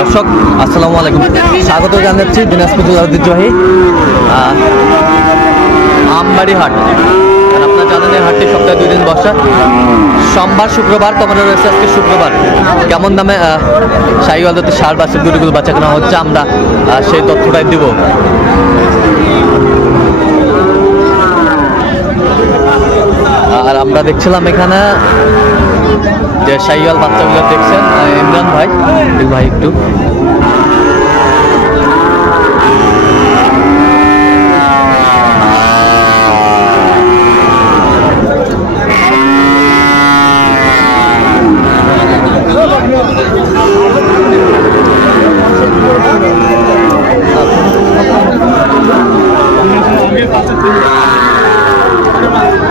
দর্শক আসসালামু আলাইকুম, স্বাগত জানাচ্ছি দিনাজপুর জেলার ঐতিহ্যবাহী আমবাড়ি হাট। আর আপনারা জানেন এই হাটটি সপ্তাহে 2 দিন বসে, সোমবার শুক্রবার। তো আমাদের রয়েছে আজকে শুক্রবার। কেমন দামে শাহিওয়াল জাতের ষাঁড় বাছুর দুটোগুলো বাচ্চা কেনা হচ্ছে, আমরা সেই তথ্যটাই দিব। আর আমরা দেখছিলাম এখানে যে শাহিওয়াল বাচ্চাগুলো দেখছেন, ইমরান ভাই একটু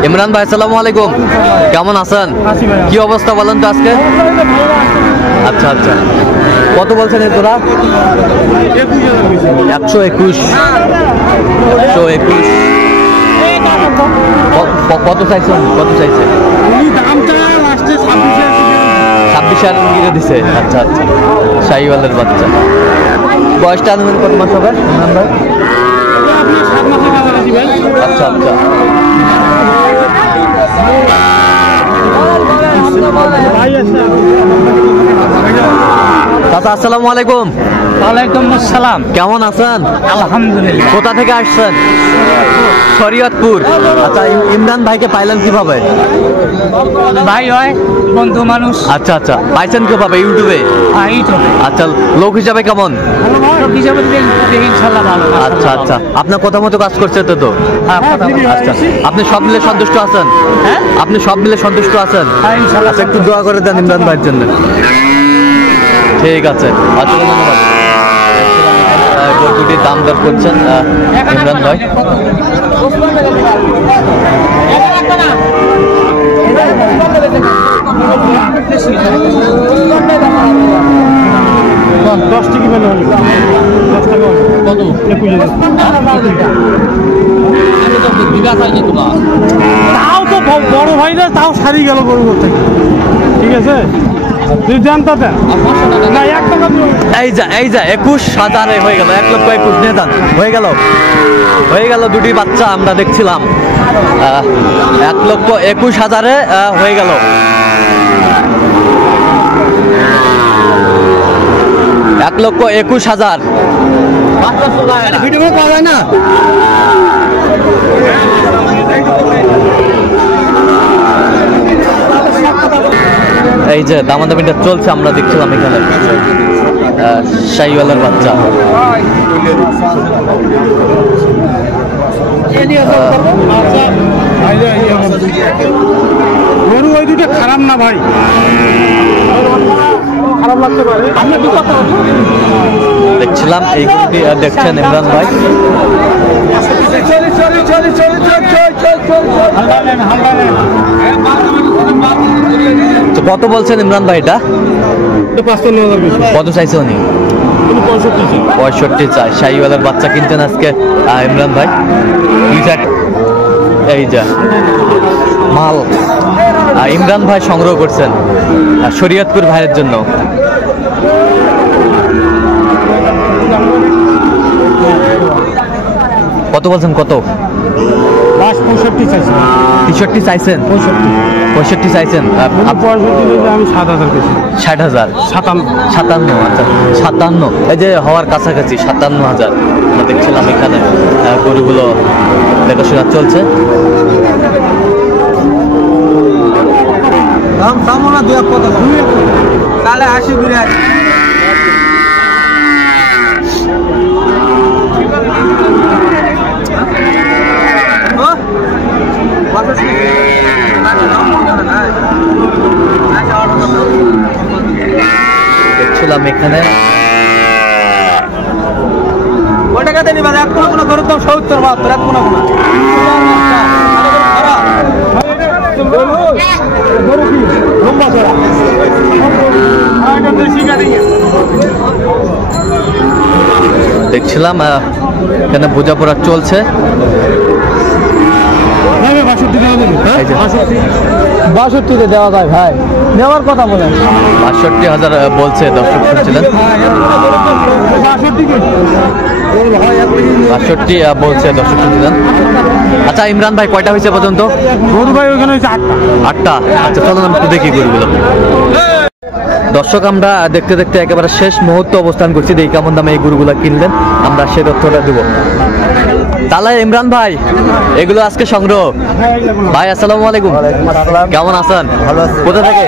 ইমরান ভাই আসসালামু আলাইকুম, কেমন আছেন? কি অবস্থা বলেন তো আজকে? আচ্ছা আচ্ছা, কত বলছেন তোরা? 121। কত চাইছেন? কত চাইছে? 26,000 গিরে দিছে। আচ্ছা আচ্ছা, শাহিওয়ালের বাচ্চা। বয়সটা আনুমানিক কত মাস হবে ইমরান ভাই? আচ্ছা আচ্ছা, চাচা আসসালামু আলাইকুম। ওয়ালাইকুম আসসালাম। কেমন আছেন? আলহামদুলিল্লাহ। কোথা থেকে আসছেন? শরীয়তপুর। আচ্ছা, ইমরান ভাইকে পাইলেন কিভাবে? ভাই হয়, বন্ধু মানুষ। আচ্ছা আচ্ছা, পাইছেন কিভাবে? ইউটিউবে? আচ্ছা, লোক হিসাবে কেমন? লোক হিসাবে ইনশাআল্লাহ ভালো। আচ্ছা আচ্ছা, আপনার কথা মতো কাজ করছে তো? আচ্ছা, আপনি সব মিলে সন্তুষ্ট আছেন? হ্যাঁ, আপনি সব মিলে সন্তুষ্ট আছেন? ইনশাআল্লাহ। আচ্ছা, একটু দোয়া করে দেন ইমরান ভাইয়ের জন্য। ঠিক আছে, আচ্ছা ধন্যবাদ। দুটির দাম দর করছেন ইমরান ভাই। তাও তো বড় ভাই না, তাও সারি গেল গরু করতে। ঠিক আছে, তুই জানতে দেন না, 1 টাকা। এই যা 21,000 হয়ে গেল। 1,21,000 নিয়ে যান, হয়ে গেল দুটি বাচ্চা আমরা দেখছিলাম। 1,21,000 হয়ে গেল। $1,21,000 ভিডিও পাওয়া যায় না। এই যে দামাদামিটা চলছে, আমরা দেখছিলাম এখানে শাহিওয়ালের বাচ্চা। গরু ওই দুটো খারাপ না ভাই, খারাপ লাগতে পারে। দেখছিলাম এই গরুটি দেখছেন ইমরান ভাই। তো কত বলছেন ইমরান ভাই এটা? 55,000। কত চাইছে উনি? 65 চাই। শাহিওয়ালের বাচ্চা কিনতেন আজকে ইমরান ভাই। এই যা মাল ইমরান ভাই সংগ্রহ করছেন শরীয়তপুর ভাইয়ের জন্য। কত বলছেন? কত? 65 চাইছেন? 63 চাইছেন? 65 চাইছেন? আমি 7,000 কেজি। 60,000? 57। আচ্ছা 57, এই যে হওয়ার কাছাকাছি 57,000 আমরা দেখছিলাম এখানে গরুগুলো দেখাশোনা চলছে। দেখছিলাম এখানে দেখছিলাম এখানে বোঝাপড়া চলছে। 62 দেওয়া যায় ভাই, নেওয়ার কথা বলেন। 62,000 বলছে, দর্শক শুনছিলেন। 62 বলছে, দর্শক শুনছিলেন। আচ্ছা ইমরান ভাই, কয়টা হয়েছে পর্যন্ত? গরু ভাই ওখানে হচ্ছে 8টা। আচ্ছা চলুন আমি একটু দেখি গরুগুলো। দর্শক আমরা দেখতে দেখতে একেবারে শেষ মুহূর্তে অবস্থান করছি, দেখি কেমন দামে এই গরুগুলো কিনলেন, আমরা সেই তথ্যটা দেবো। তাহলে ইমরান ভাই, এগুলো আজকে সংগ্রহ। ভাই আসসালামু আলাইকুম, কেমন আছেন? ভালো আছি। কোথা থেকে?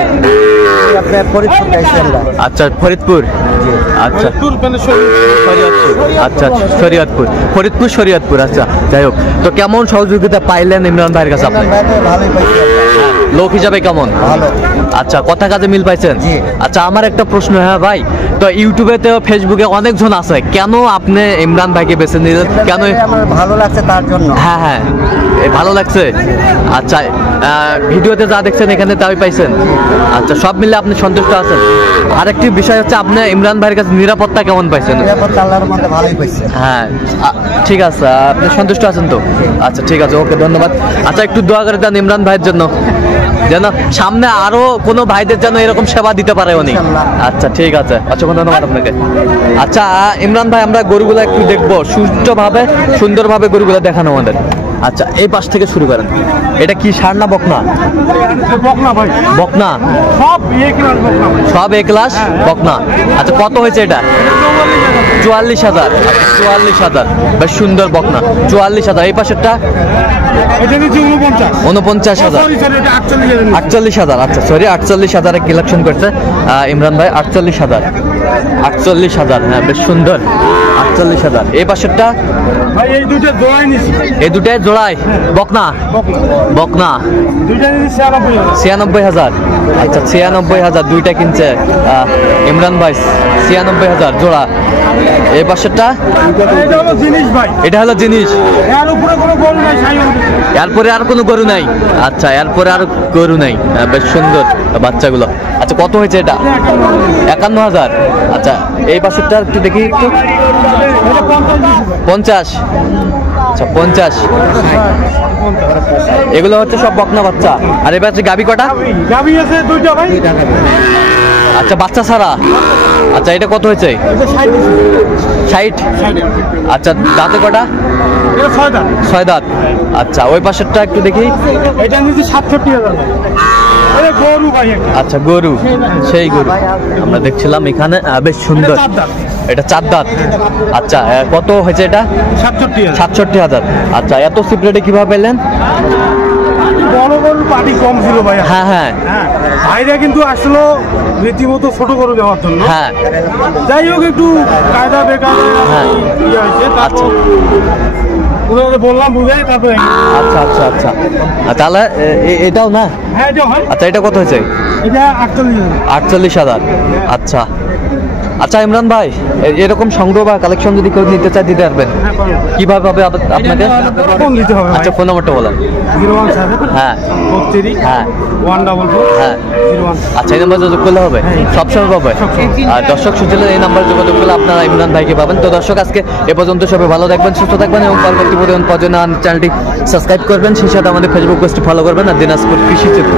আপনার ফরিদপুর গাইছিলেন। আচ্ছা ফরিদপুর। আচ্ছা শরীয়তপুর। আচ্ছা শরীয়তপুর, ফরিদপুর শরীয়তপুর। আচ্ছা যাই হোক, তো কেমন সহযোগিতা পাইলেন ইমরান ভাইয়ের কাছে আপনি? ভালোই পাইছি। লোক হিসাবে কেমন? ভালো। আচ্ছা কথা কাজে মিল পাইছেন? জি। আচ্ছা আমার একটা প্রশ্ন, হ্যাঁ ভাই, তো ইউটিউবেতে ফেসবুকে অনেকজন আছে, কেন আপনি ইমরান ভাইকে বেছে নিলেন? কেন? আমার ভালো লাগছে তার জন্য। হ্যাঁ হ্যাঁ, ভালো লাগছে। আচ্ছা ভিডিওতে যা দেখছেন এখানে তাই পাইছেন? আচ্ছা সব মিলে আপনি সন্তুষ্ট আছেন? আরেকটি বিষয় হচ্ছে, আপনি ইমরান ভাইয়ের কাছে নিরাপত্তা কেমন পাইছেন? নিরাপত্তা আল্লাহর মধ্যে ভালোই পাইছে। হ্যাঁ ঠিক আছে, আপনি সন্তুষ্ট আছেন তো? আচ্ছা ঠিক আছে, ওকে ধন্যবাদ। আচ্ছা একটু দোয়া করে দেন ইমরান ভাইয়ের জন্য, যেন সামনে আরো কোনো ভাইদের যেন এরকম সেবা দিতে পারে উনি। আচ্ছা ঠিক আছে, অসংখ্য ধন্যবাদ আপনাকে। আচ্ছা ইমরান ভাই, আমরা গরুগুলো একটু দেখবো, সুষ্ঠুভাবে সুন্দরভাবে গরুগুলো দেখানো আমাদের। আচ্ছা এই পাশ থেকে শুরু করেন। এটা কি ষাঁড় না বকনা? বকনা ভাই, বকনা। সব এক লাখ বকনা ভাই। সব এক লাখ বকনা। আচ্ছা কত হয়েছে এটা? 44,000। 44,000, বেশ সুন্দর বকনা। 44,000। এই পাশেরটা এটা নিচে 49। 49,000। সরি সরি, এটা 48,000। 48,000। আচ্ছা সরি, 48,000 কালেকশন করছে ইমরান ভাই। 48,000। 48,000, হ্যাঁ বেশ সুন্দর। 48,000। এই পাশেরটা? ভাই এই দুটো জোড়াই নিছি। এই দুটাই জোড়ায় বকনা। বকনা। বকনা দুইটা নিছি 96,000। 96,000। আচ্ছা 96,000 দুইটা কিনছে ইমরান ভাই। 96,000 জোড়া। এই পাশেরটা? এটা হলো জিনিস ভাই, এটা হলো জিনিস। এর উপরে কোনো গরু নাই, সাইওয়াল। এরপরে আর কোনো গরু নাই? আচ্ছা এরপরে আর গরু নাই, বেশ সুন্দর বাচ্চাগুলো। আচ্ছা কত হয়েছে এটা? 51,000। আচ্ছা এই পাশেরটা একটু দেখি একটু। 50। আচ্ছা 50। এগুলো হচ্ছে সব বকনা বাচ্চা। আর এবার হচ্ছে গাবি কটা? গাবি আছে দুইটা ভাই। আচ্ছা বাচ্চা ছাড়া। আচ্ছা এটা কত হয়েছে? এটা 60। 60। আচ্ছা দাঁতে কটা? এটা 6 দাঁত। 6 দাঁত। আচ্ছা ওই পাশেরটা একটু দেখি। এটা নিচে 67,000 ভাই। এটা গরু ভাই একটা। আচ্ছা গরু, সেই গরু আমরা দেখছিলাম এখানে, বেশ সুন্দর। এটা 4 দাঁত। এটা 4 দাঁত। আচ্ছা কত হয়েছে এটা? 67,000। 67,000। আচ্ছা এত সিপ্রেটে কিভাবে পেলেন? বড় গরুর পাটি কম ছিল ভাই। হ্যাঁ হ্যাঁ হ্যাঁ, ভাইরা কিন্তু আসলে রীতিমতো ছোট গরু দেওয়ার জন্য। হ্যাঁ। যাই হোক একটু কায়দা বেকায়দা হ্যাঁ। ইয়ে হয়েছে, তারপর ওদের বললাম বুঝাই, তারপরে আচ্ছা আচ্ছা আচ্ছা। তাহলে এটাও না? হ্যাঁ এটা হয়। আচ্ছা এটা কত হয়েছে? এটা 48,000। 48,000। আচ্ছা আচ্ছা ইমরান ভাই, এরকম সংগ্রহ বা কালেকশন যদি কেউ নিতে চায় দিতে পারবেন? হ্যাঁ পারবো। কিভাবে হবে আপনাকে? ফোন দিতে হবে ভাই। আচ্ছা ফোন নাম্বারটা বলেন। 017 হ্যাঁ 32 হ্যাঁ 144 হ্যাঁ। 01। আচ্ছা এই নাম্বার যোগাযোগ করলে হবে? সবসময় পাবে? আর দর্শক শুনছিলেন, এই নাম্বার যোগাযোগ করলে আপনারা ইমরান ভাইকে পাবেন। তো দর্শক আজকে এ পর্যন্ত, সবাই ভালো থাকবেন, সুস্থ থাকবেন এবং পরবর্তী প্রতিদিন চ্যানেলটি সাবস্ক্রাইব করবেন, সেই সাথে আমাদের ফেসবুক পেজটি ফলো করবেন। আর দিনাজপুর কৃষি চিত্র।